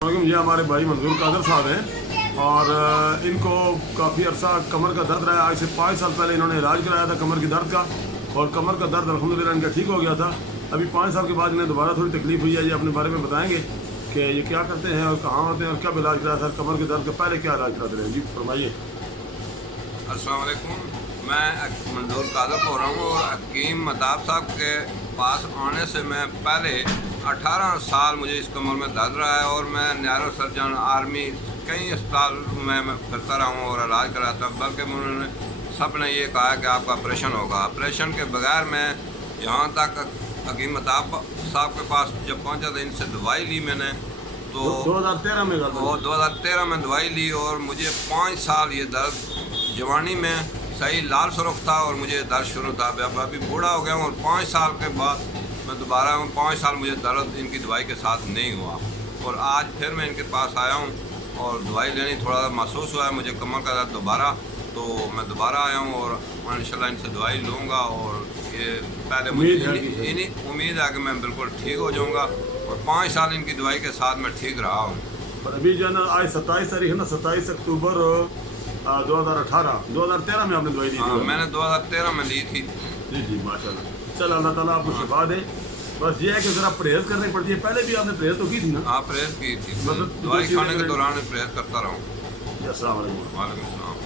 ये हमारे भाई मंजूर कादर साहब हैं और इनको काफ़ी अरसा कमर का दर्द रहा है। आज से 5 साल पहले इन्होंने इलाज कराया था कमर की दर्द का और कमर का दर्द अल्हम्दुलिल्लाह इनका ठीक हो गया था। अभी 5 साल के बाद इन्हें दोबारा थोड़ी तकलीफ हुई है। ये अपने बारे में बताएंगे कि ये क्या करते हैं और कहाँ होते हैं और कब इलाज कराया था कमर के दर्द का, पहले क्या इलाज कराते रहे। जी फरमाइए। अस्सलाम वालेकुम, मैं मंजूर कादर बोल रहा हूँ और हकीम मताब साहब के पास आने से मैं पहले 18 साल मुझे इस कमर में दर्द रहा है और मैं न्यूरो सर्जन आर्मी कई अस्पताल में मैं फिरता रहा हूँ और इलाज कराता, बल्कि उन्होंने सब ने ये कहा कि आपका ऑपरेशन होगा। ऑपरेशन के बगैर मैं यहाँ तक हकीम मताब साहब के पास जब पहुँचा था, इनसे दवाई ली मैंने तो 2013 में 2013 में दवाई ली और मुझे 5 साल ये दर्द जवानी में सही लाल सुरख था और मुझे दर्द शुरू था। अभी बूढ़ा हो गया हूँ और 5 साल के बाद मैं दोबारा 5 साल मुझे दर्द इनकी दवाई के साथ नहीं हुआ और आज फिर मैं इनके पास आया हूँ और दवाई लेनी थोड़ा सा महसूस हुआ है मुझे कमर का दर्द दोबारा, तो मैं दोबारा आया हूँ और इंशाल्लाह इनसे दवाई लूँगा और ये पहले मुझे उम्मीद है कि मैं बिल्कुल ठीक हो जाऊँगा और 5 साल इनकी दवाई के साथ मैं ठीक रहा हूँ। और अभी जो है ना आज 27 तारीख है ना, 27 अक्टूबर 2013 में आपने दवाई दी थी। मैंने 2013 में ली थी। जी जी माशाल्लाह। चल अल्लाह ताला आपको शिफा दे। बस ये है कि ज़रा परहेज़ करनी पड़ती है। पहले भी आपने परहेज़ तो की थी ना? हाँ, परहेज़ की थी, मतलब दवाई खाने के दौरान परहेज़ करता रहा हूँ। अस्सलाम वालेकुम। वालेकुम सलाम।